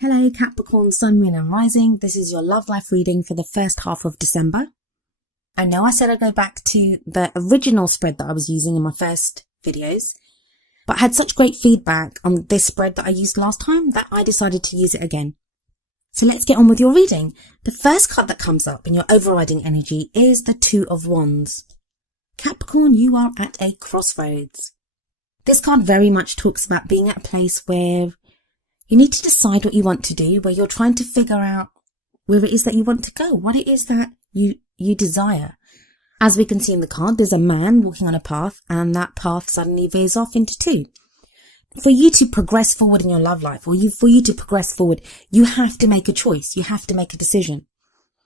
Hello Capricorn, Sun, Moon and Rising. This is your love life reading for the first half of December. I know I said I'd go back to the original spread that I was using in my first videos, but I had such great feedback on this spread that I used last time that I decided to use it again. So let's get on with your reading. The first card that comes up in your overriding energy is the Two of Wands. Capricorn, you are at a crossroads. This card very much talks about being at a place where you need to decide what you want to do, where you're trying to figure out where it is that you want to go, what it is that you desire. As we can see in the card, there's a man walking on a path, and that path suddenly veers off into two. For you to progress forward in your love life, for you to progress forward, you have to make a choice. You have to make a decision.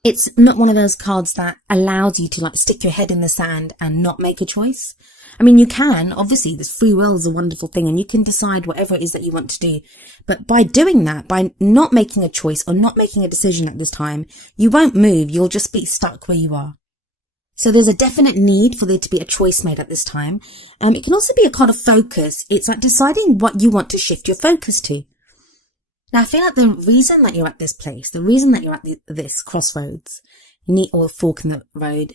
It's not one of those cards that allows you to stick your head in the sand and not make a choice. I mean, you can, obviously, this free will is a wonderful thing and you can decide whatever it is that you want to do. But by doing that, by not making a choice or not making a decision at this time, you won't move. You'll just be stuck where you are. So there's a definite need for there to be a choice made at this time. It can also be a card of focus. It's like deciding what you want to shift your focus to. Now, I feel like the reason that you're at this place, the reason that you're at this crossroads, or fork in the road,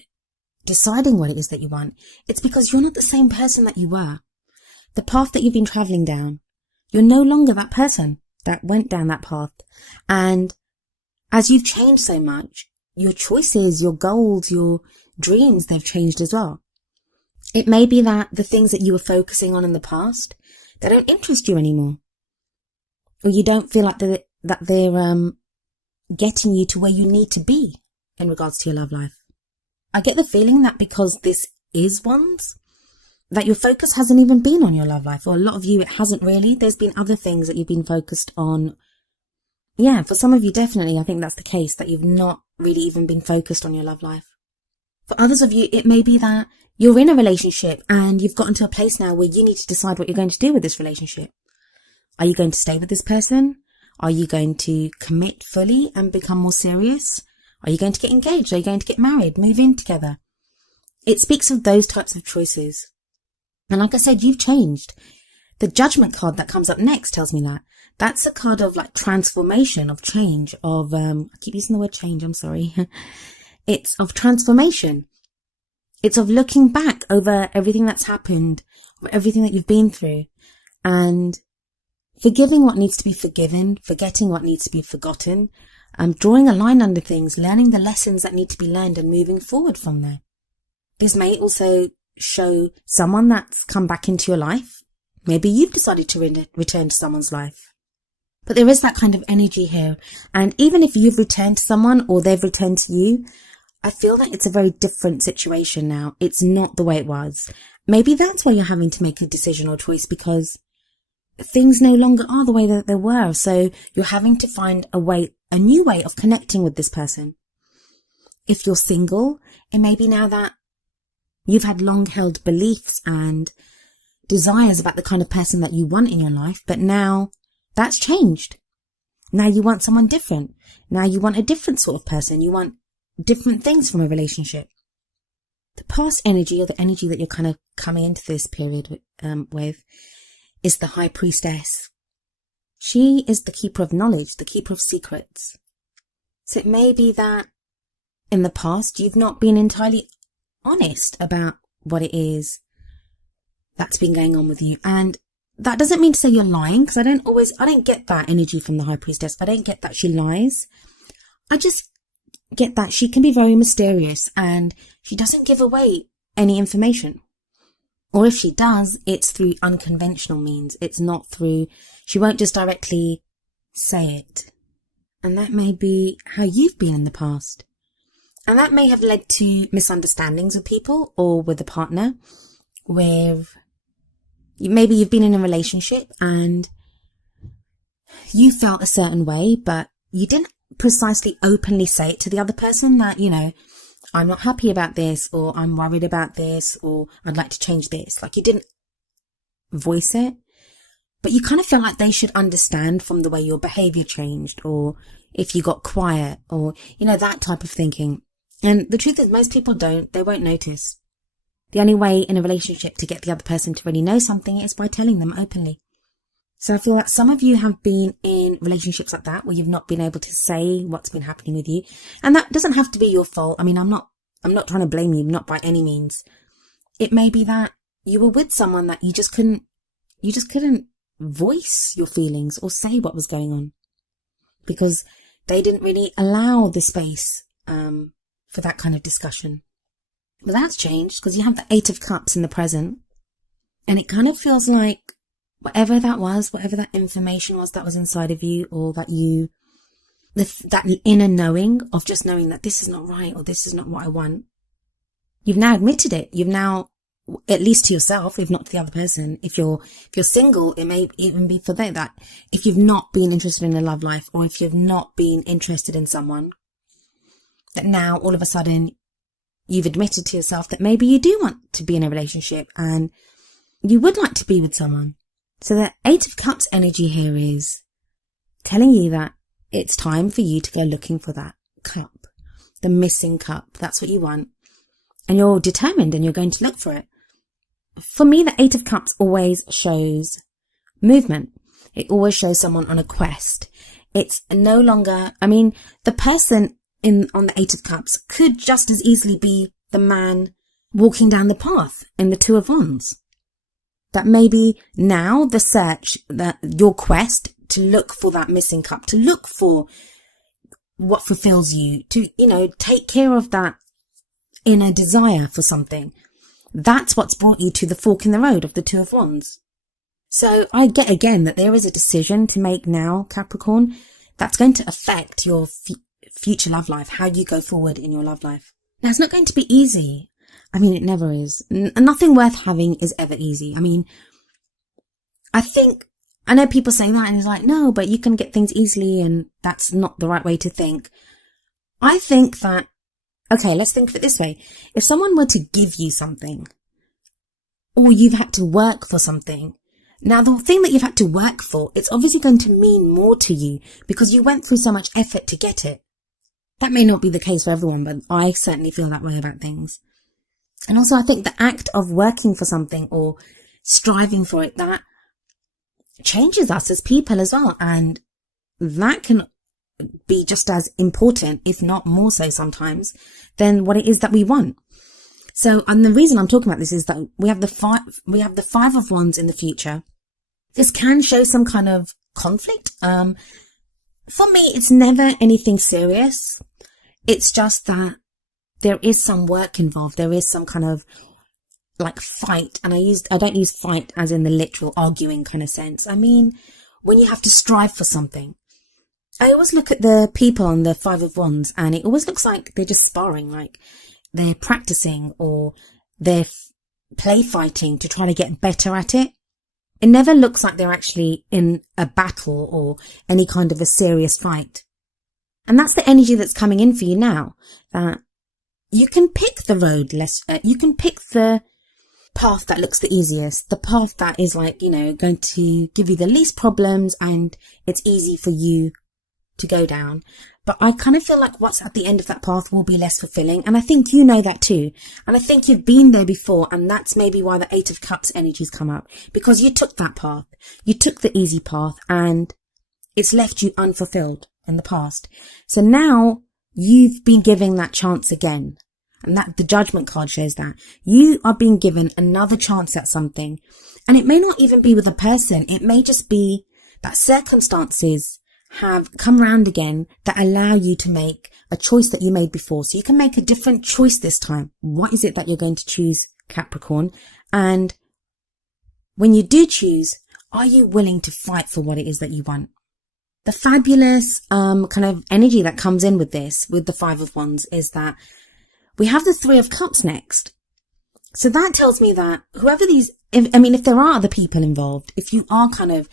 deciding what it is that you want, it's because you're not the same person that you were. The path that you've been traveling down, you're no longer that person that went down that path. And as you've changed so much, your choices, your goals, your dreams, they've changed as well. It may be that the things that you were focusing on in the past, they don't interest you anymore. Or you don't feel like they're getting you to where you need to be in regards to your love life. I get the feeling that because this is Wands, that your focus hasn't even been on your love life. Or a lot of you, it hasn't really. There's been other things that you've been focused on. Yeah, for some of you, definitely, I think that's the case, that you've not really even been focused on your love life. For others of you, it may be that you're in a relationship and you've gotten to a place now where you need to decide what you're going to do with this relationship. Are you going to stay with this person? Are you going to commit fully and become more serious? Are you going to get engaged? Are you going to get married, move in together? It speaks of those types of choices. And like I said, you've changed. The Judgment card that comes up next tells me that. That's a card of transformation, of change, of, I keep using the word change, I'm sorry. It's of transformation. It's of looking back over everything that's happened, everything that you've been through, and forgiving what needs to be forgiven, forgetting what needs to be forgotten, drawing a line under things, learning the lessons that need to be learned and moving forward from there. This may also show someone that's come back into your life. Maybe you've decided to return to someone's life. But there is that kind of energy here. And even if you've returned to someone or they've returned to you, I feel that it's a very different situation now. It's not the way it was. Maybe that's why you're having to make a decision or choice, because things no longer are the way that they were. So you're having to find a new way of connecting with this person. If you're single, it may be now that you've had long held beliefs and desires about the kind of person that you want in your life, but now that's changed. Now you want someone different. Now you want a different sort of person. You want different things from a relationship. The past energy, or the energy that you're kind of coming into this period with, is the High Priestess. She is the keeper of knowledge, the keeper of secrets. So it may be that in the past you've not been entirely honest about what it is that's been going on with you. And that doesn't mean to say you're lying, because I don't get that energy from the High Priestess. I don't get that she lies. I just get that she can be very mysterious and she doesn't give away any information. Or if she does, it's through unconventional means. It's not through, she won't just directly say it. And that may be how you've been in the past. And that may have led to misunderstandings with people or with a partner, where maybe you've been in a relationship and you felt a certain way, but you didn't precisely openly say it to the other person that, I'm not happy about this, or I'm worried about this, or I'd like to change this. You didn't voice it, but you kind of feel like they should understand from the way your behavior changed, or if you got quiet, or, that type of thinking. And the truth is, most people they won't notice. The only way in a relationship to get the other person to really know something is by telling them openly. So I feel that some of you have been in relationships like that, where you've not been able to say what's been happening with you. And that doesn't have to be your fault. I mean, I'm not trying to blame you, not by any means. It may be that you were with someone that you just couldn't voice your feelings or say what was going on, because they didn't really allow the space for that kind of discussion. But that's changed, because you have the 8 of Cups in the present, and it kind of feels like whatever that was, whatever that information was that was inside of you, or that that inner knowing of just knowing that this is not right, or this is not what I want, you've now admitted it. You've now, at least to yourself, if not to the other person. If you're single, it may even be for that if you've not been interested in a love life, or if you've not been interested in someone, that now all of a sudden you've admitted to yourself that maybe you do want to be in a relationship and you would like to be with someone. So the 8 of Cups energy here is telling you that it's time for you to go looking for that cup, the missing cup. That's what you want. And you're determined and you're going to look for it. For me, the 8 of Cups always shows movement. It always shows someone on a quest. It's no longer, the person on the 8 of Cups could just as easily be the man walking down the path in the 2 of Wands. That maybe now the search, your quest to look for that missing cup, to look for what fulfills you, to, take care of that inner desire for something. That's what's brought you to the fork in the road of the 2 of Wands. So I get again that there is a decision to make now, Capricorn, that's going to affect your future love life, how you go forward in your love life. Now, it's not going to be easy. It never is. Nothing worth having is ever easy. I know people say that and it's like, no, but you can get things easily, and that's not the right way to think. I think that, okay, let's think of it this way. If someone were to give you something, or you've had to work for something, now the thing that you've had to work for, it's obviously going to mean more to you because you went through so much effort to get it. That may not be the case for everyone, but I certainly feel that way about things. And also I think the act of working for something or striving for it, that changes us as people as well. And that can be just as important, if not more so sometimes, than what it is that we want. So, and the reason I'm talking about this is that we have the 5 of Wands in the future. This can show some kind of conflict. For me, it's never anything serious. It's just that there is some work involved. There is some kind of like fight. And I don't use fight as in the literal arguing kind of sense. When you have to strive for something. I always look at the people on the 5 of Wands and it always looks like they're just sparring, like they're practicing or they're play fighting to try to get better at it. It never looks like they're actually in a battle or any kind of a serious fight. And that's the energy that's coming in for you now, that you can pick the road you can pick the path that looks the easiest, the path that is going to give you the least problems and it's easy for you to go down. But I kind of feel like what's at the end of that path will be less fulfilling. And I think you know that too. And I think you've been there before. And that's maybe why the 8 of Cups energies come up, because you took that path. You took the easy path and it's left you unfulfilled in the past. So now you've been given that chance again. And that the Judgment card shows that you are being given another chance at something. And it may not even be with a person. It may just be that circumstances have come round again that allow you to make a choice that you made before. So you can make a different choice this time. What is it that you're going to choose, Capricorn? And when you do choose, are you willing to fight for what it is that you want? The fabulous kind of energy that comes in with this, with the 5 of Wands, is that we have the 3 of Cups next. So that tells me that whoever if there are other people involved, if you are kind of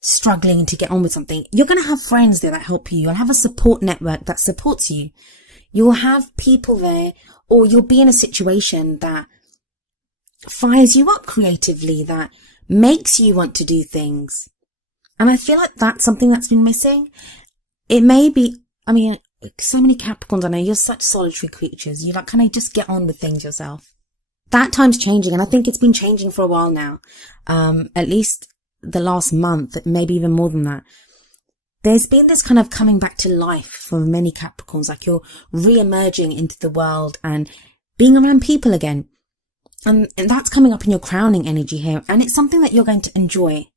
struggling to get on with something, you're going to have friends there that help you. You'll have a support network that supports you. You'll have people there, or you'll be in a situation that fires you up creatively, that makes you want to do things. And I feel like that's something that's been missing. It may be, so many Capricorns, I know you're such solitary creatures. You kind of just get on with things yourself. That time's changing, and I think it's been changing for a while now. At least the last month, maybe even more than that, there's been this kind of coming back to life for many Capricorns, like you're re-emerging into the world and being around people again. And that's coming up in your crowning energy here. And it's something that you're going to enjoy.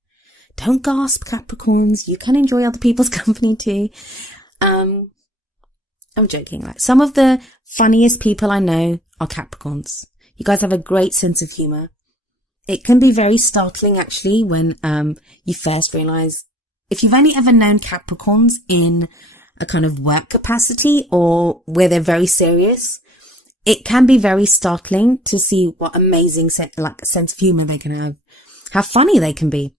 Don't gasp, Capricorns. You can enjoy other people's company too. I'm joking. Like, some of the funniest people I know are Capricorns. You guys have a great sense of humor. It can be very startling, actually, when you first realize, if you've only ever known Capricorns in a kind of work capacity or where they're very serious, it can be very startling to see what amazing sense of humor they can have, how funny they can be.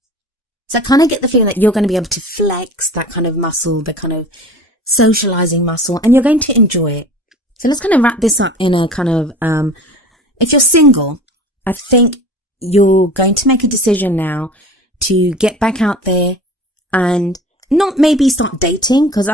So I kind of get the feeling that you're going to be able to flex that kind of muscle, the kind of socializing muscle, and you're going to enjoy it. So let's kind of wrap this up in a kind of, if you're single, I think you're going to make a decision now to get back out there and not maybe start dating, because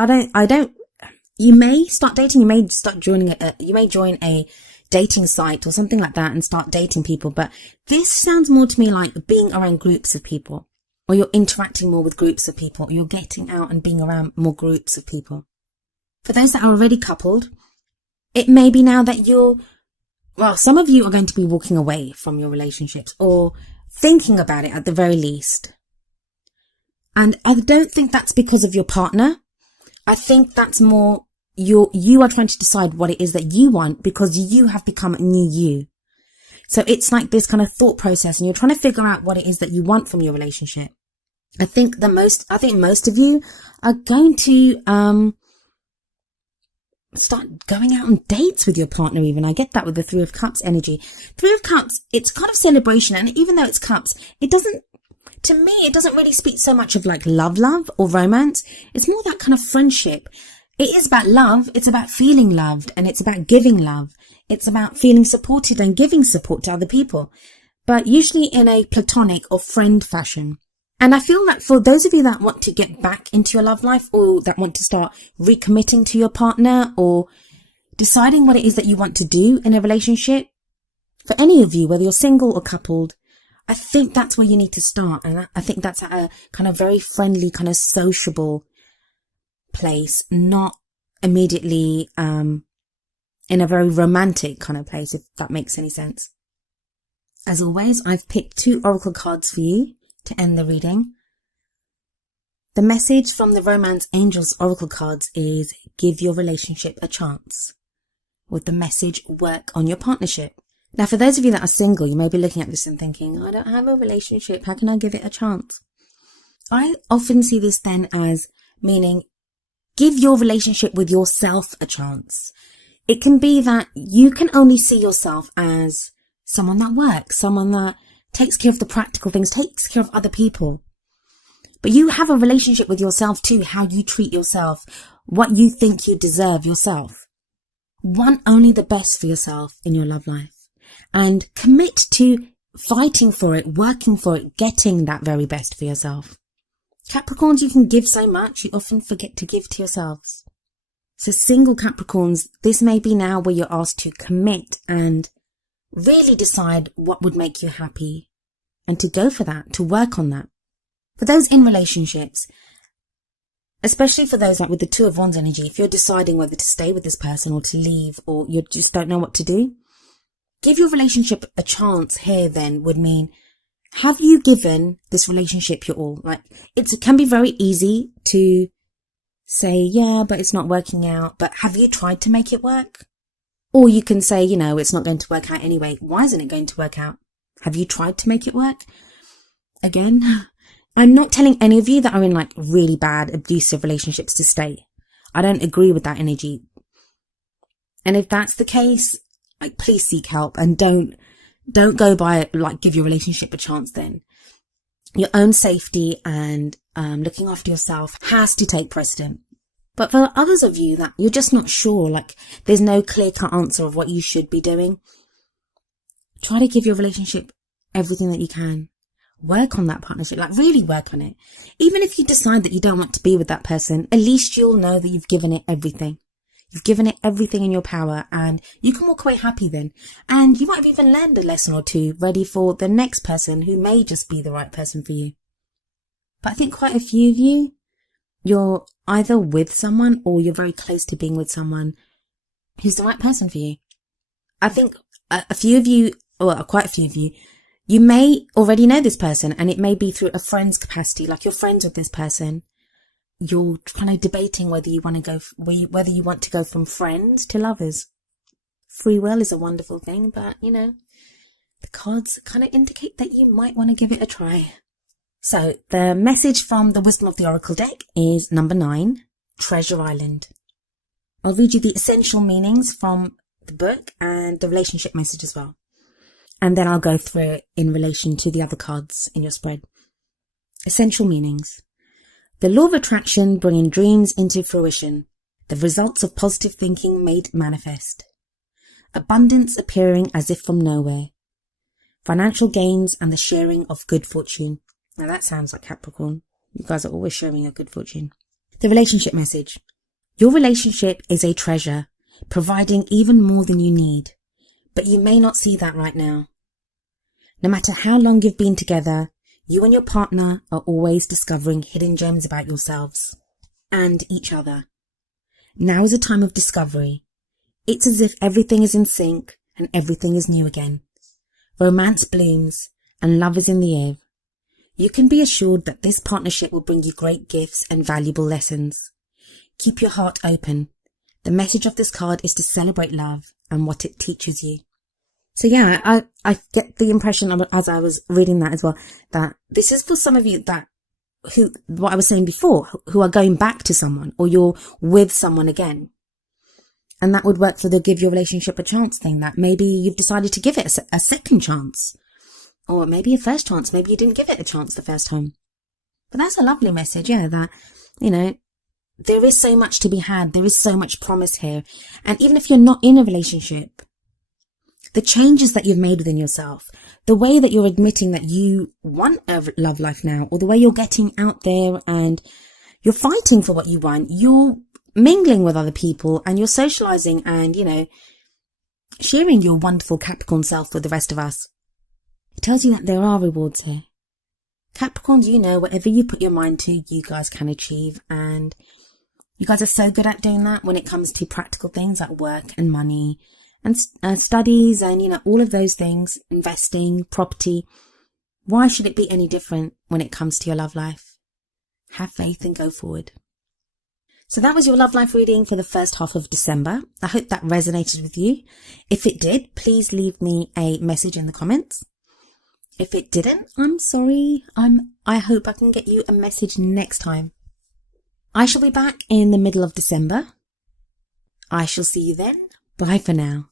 you may start dating, you may start joining you may join a dating site or something like that and start dating people. But this sounds more to me like being around groups of people, or you're interacting more with groups of people, or you're getting out and being around more groups of people. For those that are already coupled, it may be now that some of you are going to be walking away from your relationships or thinking about it at the very least. And I don't think that's because of your partner. I think that's more you are trying to decide what it is that you want, because you have become a new you. So it's like this kind of thought process, and you're trying to figure out what it is that you want from your relationship. I think most of you are going to start going out on dates with your partner even. I get that with the Three of Cups energy. Three of Cups, it's kind of celebration, and even though it's cups, it doesn't really speak so much of like love or romance. It's more that kind of friendship. It is about love. It's about feeling loved, and it's about giving love. It's about feeling supported and giving support to other people, but usually in a platonic or friend fashion. And I feel that for those of you that want to get back into your love life, or that want to start recommitting to your partner, or deciding what it is that you want to do in a relationship, for any of you, whether you're single or coupled, I think that's where you need to start. And I think that's at a kind of very friendly, kind of sociable place, not immediately in a very romantic kind of place, if that makes any sense. As always, I've picked 2 oracle cards for you to end the reading. The message from the Romance Angels oracle cards is give your relationship a chance, with the message work on your partnership. Now, for those of you that are single, you may be looking at this and thinking, I don't have a relationship, how can I give it a chance? I often see this then as meaning give your relationship with yourself a chance. It can be that you can only see yourself as someone that works, someone that takes care of the practical things, takes care of other people. But you have a relationship with yourself too, how you treat yourself, what you think you deserve yourself. Want only the best for yourself in your love life, and commit to fighting for it, working for it, getting that very best for yourself. Capricorns, you can give so much, you often forget to give to yourselves. So single Capricorns, this may be now where you're asked to commit and really decide what would make you happy, and to go for that, to work on that. For those in relationships, especially for those like with the Two of Wands energy, if you're deciding whether to stay with this person or to leave, or you just don't know what to do, give your relationship a chance here then would mean, have you given this relationship your all? Like, it can be very easy to say, yeah, but it's not working out. But have you tried to make it work? Or you can say, it's not going to work out anyway. Why isn't it going to work out? Have you tried to make it work? Again, I'm not telling any of you that are in like really bad abusive relationships to stay. I don't agree with that energy. And if that's the case, like, please seek help, and don't go by like give your relationship a chance then. Your own safety and looking after yourself has to take precedent. But for others of you that you're just not sure, like there's no clear-cut answer of what you should be doing, try to give your relationship everything that you can. Work on that partnership, like really work on it. Even if you decide that you don't want to be with that person, at least you'll know that you've given it everything. You've given it everything in your power, and you can walk away happy then. And you might have even learned a lesson or two, ready for the next person who may just be the right person for you. But I think quite a few of you, you're either with someone or you're very close to being with someone who's the right person for you. I think a few of you, or quite a few of you, you may already know this person, and it may be through a friend's capacity, like you're friends with this person. You're kind of debating whether you want to go from friends to lovers. Free will is a wonderful thing, but the cards kind of indicate that you might want to give it a try. So the message from the Wisdom of the Oracle deck is number 9, Treasure Island. I'll read you the essential meanings from the book and the relationship message as well. And then I'll go through it in relation to the other cards in your spread. Essential meanings. The law of attraction bringing dreams into fruition. The results of positive thinking made manifest. Abundance appearing as if from nowhere. Financial gains and the sharing of good fortune. Now that sounds like Capricorn. You guys are always sharing your good fortune. The relationship message. Your relationship is a treasure, providing even more than you need. But you may not see that right now. No matter how long you've been together, you and your partner are always discovering hidden gems about yourselves and each other. Now is a time of discovery. It's as if everything is in sync and everything is new again. Romance blooms and love is in the air. You can be assured that this partnership will bring you great gifts and valuable lessons. Keep your heart open. The message of this card is to celebrate love and what it teaches you. So yeah, I get the impression as I was reading that as well, that this is for some of you what I was saying before, who are going back to someone, or you're with someone again. And that would work for the give your relationship a chance thing, that maybe you've decided to give it a second chance, or maybe a first chance. Maybe you didn't give it a chance the first time. But that's a lovely message, yeah, that, there is so much to be had. There is so much promise here. And even if you're not in a relationship, the changes that you've made within yourself, the way that you're admitting that you want a love life now, or the way you're getting out there and you're fighting for what you want, you're mingling with other people and you're socializing and, sharing your wonderful Capricorn self with the rest of us. It tells you that there are rewards here. Capricorns, whatever you put your mind to, you guys can achieve. And you guys are so good at doing that when it comes to practical things like work and money and studies and, all of those things, investing, property. Why should it be any different when it comes to your love life? Have faith and go forward. So that was your love life reading for the first half of December. I hope that resonated with you. If it did, please leave me a message in the comments. If it didn't, I'm sorry. I hope I can get you a message next time. I shall be back in the middle of December. I shall see you then. Bye for now.